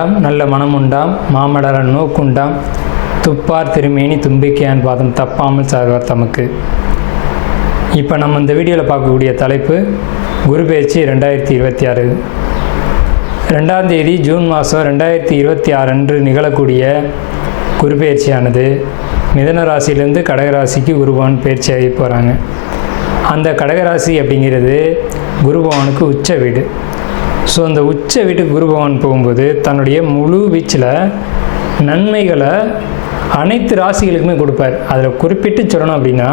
வேண்டாம் நல்ல மனம் உண்டாம் மாமலர நோக்குண்டாம் துப்பார் திருமேனி தும்பிக்கையான் பாதம் தப்பாமல் சார்வார் தமக்கு. இப்போ நம்ம இந்த வீடியோவில் பார்க்கக்கூடிய தலைப்பு குரு பெயர்ச்சி 2026. 2ஆம் தேதி ஜூன் மாதம் 2026 அன்று நிகழக்கூடிய குரு பெயர்ச்சியானது மிதுன ராசியிலேருந்து கடகராசிக்கு குருபவன் பெயர்ச்சியாகி போகிறாங்க. அந்த கடகராசி அப்படிங்கிறது குருபவனுக்கு உச்ச வீடு. ஸோ அந்த உச்ச வீட்டுக்கு குருபவன் போகும்போது தன்னுடைய முழு வீச்சில் நன்மைகளை அனைத்து ராசிகளுக்குமே கொடுப்பார். அதில் குறிப்பிட்டு சொல்லணும் அப்படின்னா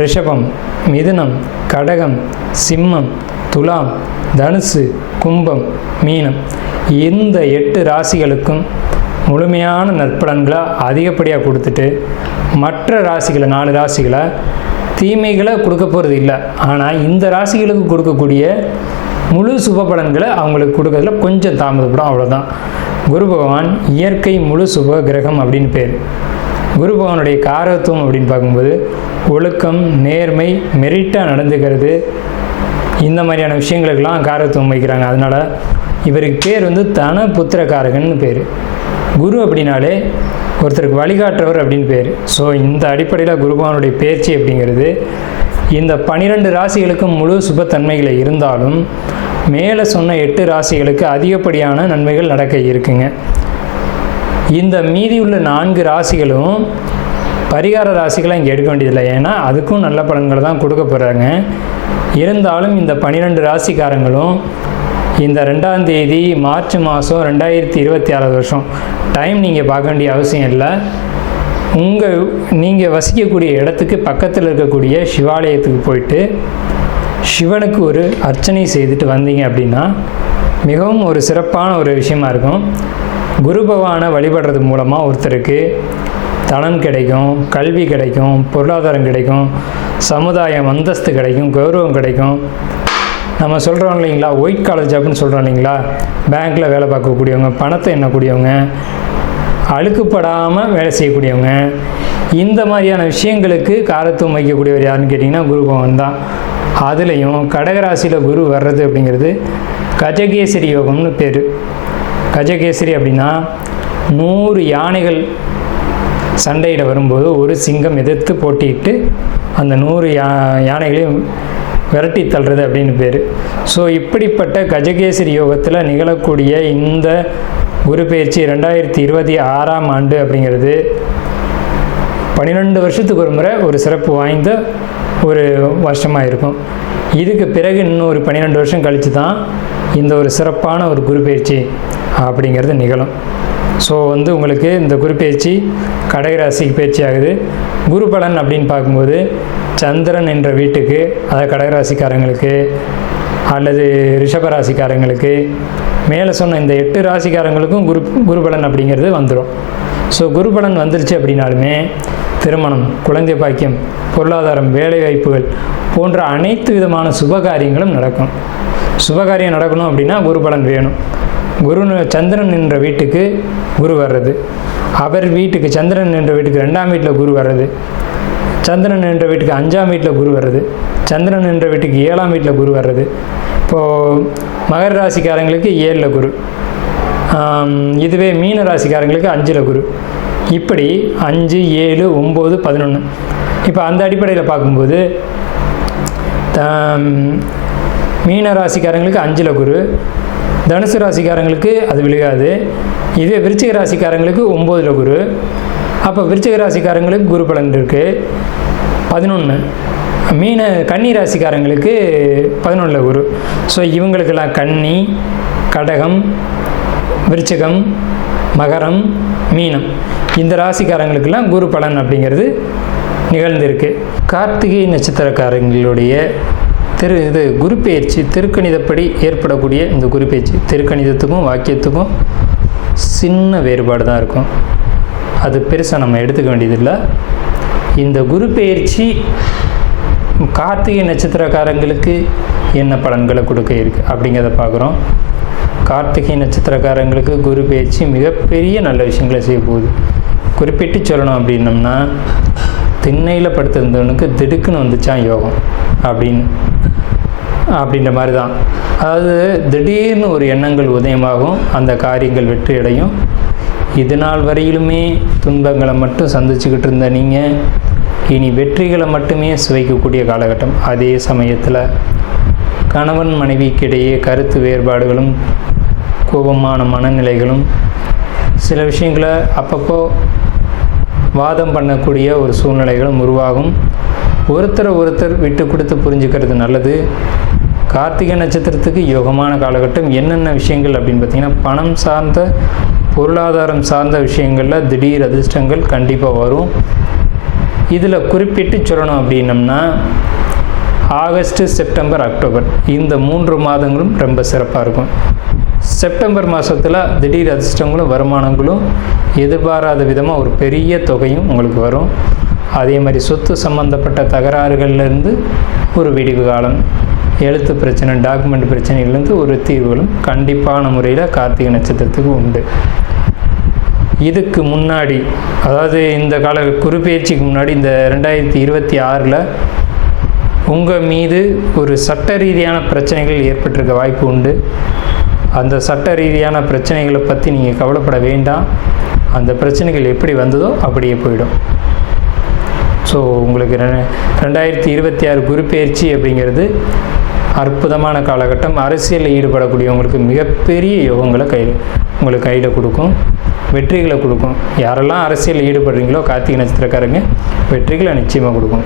ரிஷபம், மிதுனம், கடகம், சிம்மம், துலாம், தனுசு, கும்பம், மீனம் இந்த 8 ராசிகளுக்கும் முழுமையான நற்பலன்களை அதிகப்படியாக கொடுத்துட்டு மற்ற ராசிகளை 4 ராசிகளை தீமைகளை கொடுக்க போகிறது இல்லை. ஆனால் இந்த ராசிகளுக்கு கொடுக்கக்கூடிய முழு சுப பலன்களை அவங்களுக்கு கொடுக்கறதுல கொஞ்சம் தாமதப்படும், அவ்வளோதான். குரு பகவான் இயற்கை முழு சுப கிரகம் அப்படின்னு பேர். குரு பகவானுடைய காரகத்துவம் அப்படின்னு பார்க்கும்போது ஒழுக்கம், நேர்மை, மெரிட்டாக நடந்துக்கிறது, இந்த மாதிரியான விஷயங்களுக்கெல்லாம் காரகத்துவம் வைக்கிறாங்க. அதனால் இவருக்கு பேர் தன புத்திரக்காரகன்னு பேர். குரு அப்படின்னாலே ஒருத்தருக்கு வழிகாட்டுறவர் அப்படின்னு பேர். ஸோ இந்த அடிப்படையில் குருபகவானுடைய பெயர்ச்சி அப்படிங்கிறது இந்த 12 ராசிகளுக்கும் முழு சுபத்தன்மைகளை இருந்தாலும் மேலே சொன்ன 8 ராசிகளுக்கு அதிகப்படியான நன்மைகள் நடக்க இருக்குங்க. இந்த மீதி உள்ள 4 ராசிகளும் பரிகார ராசிகளை இங்கே எடுக்க வேண்டியதில்லை, ஏன்னா அதுக்கும் நல்ல பலன்களை தான் கொடுக்க போகிறாங்க. இருந்தாலும் இந்த 12 ராசிக்காரங்களும் இந்த 2ஆம் தேதி மார்ச் மாதம் 2026 வருஷம் டைம் நீங்கள் பார்க்க வேண்டிய அவசியம் இல்லை. நீங்கள் வசிக்கக்கூடிய இடத்துக்கு பக்கத்தில் இருக்கக்கூடிய சிவாலயத்துக்கு போயிட்டு சிவனுக்கு ஒரு அர்ச்சனை செய்துட்டு வந்தீங்க அப்படின்னா மிகவும் ஒரு சிறப்பான ஒரு விஷயமா இருக்கும். குரு பகவானை வழிபடுறது மூலமாக ஒருத்தருக்கு தனம் கிடைக்கும், கல்வி கிடைக்கும், பொருளாதாரம் கிடைக்கும், சமுதாயம் அந்தஸ்து கிடைக்கும், கௌரவம் கிடைக்கும். நம்ம சொல்கிறோம் இல்லைங்களா, ஒயிட் காலர் ஜாப்னு சொல்கிறோம் இல்லைங்களா, பேங்க்கில் வேலை பார்க்கக்கூடியவங்க, பணத்தை எண்ணக்கூடியவங்க, அழுக்குப்படாமல் வேலை செய்யக்கூடியவங்க, இந்த மாதிரியான விஷயங்களுக்கு காரத்துவம் வைக்கக்கூடியவர் யாருன்னு கேட்டிங்கன்னா குரு பகவான் தான். அதுலேயும் கடகராசியில் குரு வர்றது அப்படிங்கிறது கஜகேசரி யோகம்னு பேர். கஜகேசரி அப்படின்னா 100 யானைகள் சண்டையிட வரும்போது ஒரு சிங்கம் எதிர்த்து போட்டிட்டு அந்த 100 யானைகளையும் விரட்டி தள்ளுறது அப்படின்னு பேர். ஸோ இப்படிப்பட்ட கஜகேசரி யோகத்தில் நிகழக்கூடிய இந்த குரு பெயர்ச்சி 2026ஆம் ஆண்டு அப்படிங்கிறது 12 வருஷத்துக்கு ஒரு முறை ஒரு சிறப்பு வாய்ந்த ஒரு வருஷமாக இருக்கும். இதுக்கு பிறகு இன்னொரு 12 வருஷம் கழித்து தான் இந்த ஒரு சிறப்பான ஒரு குரு பெயர்ச்சி அப்படிங்கிறது நிகழும். ஸோ உங்களுக்கு இந்த குரு பெயர்ச்சி கடகராசிக்கு பயிற்சி ஆகுது. குரு பலன் அப்படின்னு பார்க்கும்போது சந்திரன் என்ற வீட்டுக்கு, அதாவது கடகராசிக்காரங்களுக்கு அல்லது ரிஷபராசிக்காரங்களுக்கு, மேலே சொன்ன இந்த 8 ராசிக்காரங்களுக்கும் குரு பலன் அப்படிங்கிறது வந்துடும். ஸோ குரு பலன் வந்துருச்சு அப்படின்னாலுமே திருமணம், குழந்தை பாக்கியம், பொருளாதாரம், வேலைவாய்ப்புகள் போன்ற அனைத்து விதமான சுபகாரியங்களும் நடக்கும். சுபகாரியம் நடக்கணும் அப்படின்னா குரு பலன் வேணும். சந்திரன் என்ற வீட்டுக்கு குரு வர்றது, அவர் வீட்டுக்கு சந்திரன் என்ற வீட்டுக்கு 2ஆம் வீட்டில் குரு வர்றது, சந்திரன் என்ற வீட்டுக்கு 5ஆம் வீட்டில் குரு வர்றது, சந்திரன் என்ற வீட்டுக்கு 7ஆம் வீட்டில் குரு வர்றது. இப்போது மகர ராசிக்காரங்களுக்கு 7ல் குரு, இதுவே மீன ராசிக்காரங்களுக்கு 5ல் குரு, இப்படி 5, 7, 9, 11. இப்போ அந்த அடிப்படையில் பார்க்கும்போது மீன ராசிக்காரங்களுக்கு 5ல் குரு, தனுசு ராசிக்காரங்களுக்கு அது விழுகாது. இதுவே விருச்சிக ராசிக்காரங்களுக்கு 9ல் குரு. அப்போ விருச்சிக ராசிக்காரங்களுக்கு குரு பலன் இருக்குது 11. கன்னி ராசிக்காரங்களுக்கு 11ல் குரு. ஸோ இவங்களுக்கெல்லாம் கன்னி, கடகம், விருச்சிகம், மகரம், மீனம் இந்த ராசிக்காரங்களுக்கெல்லாம் குரு பலன் அப்படிங்கிறது நிகழ்ந்திருக்கு. கார்த்திகை நட்சத்திரக்காரங்களுடைய குரு பெயர்ச்சி திருக்கணிதப்படி ஏற்படக்கூடிய இந்த குரு பெயர்ச்சி திருக்கணிதத்துக்கும் வாக்கியத்துக்கும் சின்ன வேறுபாடு தான் இருக்கும். அது பெருசாக நம்ம எடுத்துக்க வேண்டியதில்லை. இந்த குரு பெயர்ச்சி கார்த்திகை நட்சத்திரக்காரங்களுக்கு என்ன பலன்களை கொடுக்க இருக்குது அப்படிங்கிறத பார்க்குறோம். கார்த்திகை நட்சத்திரக்காரங்களுக்கு குரு பெயர்ச்சி மிகப்பெரிய நல்ல விஷயங்களை செய்ய போகுது. குறிப்பிட்டு சொல்லணும் அப்படின்னம்னா திண்ணையில் படுத்திருந்தவனுக்கு திடுக்குன்னு வந்துச்சான் யோகம் அப்படின்னு. அப்படின்ற மாதிரி தான். அதாவது திடீர்னு ஒரு எண்ணங்கள் உதயமாகும், அந்த காரியங்கள் வெற்றி அடையும். இது நாள் வரையிலுமே துன்பங்களை மட்டும் சந்திச்சுக்கிட்டு இருந்த நீங்கள் இனி வெற்றிகளை மட்டுமே சுவைக்கக்கூடிய காலகட்டம். அதே சமயத்தில் கணவன் மனைவிக்கிடையே கருத்து வேறுபாடுகளும் கோபமான மனநிலைகளும் சில விஷயங்களை அப்பப்போ வாதம் பண்ணக்கூடிய ஒரு சூழ்நிலைகளும் உருவாகும். ஒருத்தர் விட்டு கொடுத்து புரிஞ்சுக்கிறது நல்லது. கார்த்திகை நட்சத்திரத்துக்கு யோகமான காலகட்டம். என்னென்ன விஷயங்கள் அப்படின்னு பார்த்திங்கன்னா, பணம் சார்ந்த பொருளாதாரம் சார்ந்த விஷயங்களில் திடீர் அதிர்ஷ்டங்கள் கண்டிப்பாக வரும். இதில் குறிப்பிட்டு சொல்லணும் அப்படின்னம்னா, ஆகஸ்ட், செப்டம்பர், அக்டோபர் இந்த 3 மாதங்களும் ரொம்ப சிறப்பாக இருக்கும். செப்டம்பர் மாதத்தில் திடீர் அதிர்ஷ்டங்களும் வருமானங்களும் எதிர்பாராத விதமாக ஒரு பெரிய தொகையும் உங்களுக்கு வரும். அதே மாதிரி சொத்து சம்பந்தப்பட்ட தகராறுகள்லேருந்து ஒரு விடிவு காலம், எழுத்து பிரச்சனை, டாக்குமெண்ட் பிரச்சனைகள்லேருந்து ஒரு தீர்வுகளும் கண்டிப்பான முறையில் கார்த்திகை நட்சத்திரத்துக்கு உண்டு. இதுக்கு முன்னாடி, அதாவது இந்த குரு பெயர்ச்சிக்கு முன்னாடி, இந்த 2026 உங்கள் மீது ஒரு சட்ட ரீதியான பிரச்சனைகள் ஏற்பட்டிருக்க வாய்ப்பு உண்டு. அந்த சட்ட ரீதியான பிரச்சனைகளை பற்றி நீங்கள் கவலைப்பட வேண்டாம். அந்த பிரச்சனைகள் எப்படி வந்ததோ அப்படியே போயிடும். ஸோ உங்களுக்கு 2026 குரு பெயர்ச்சி அப்படிங்கிறது அற்புதமான காலகட்டம். அரசியலில் ஈடுபடக்கூடியவங்களுக்கு மிகப்பெரிய யோகங்களை உங்களுக்கு கையில் கொடுக்கும், வெற்றிகளை கொடுக்கும். யாரெல்லாம் அரசியலில் ஈடுபடுறீங்களோ கார்த்திகை நட்சத்திரக்காரங்க வெற்றிகளை நிச்சயமாக கொடுக்கும்.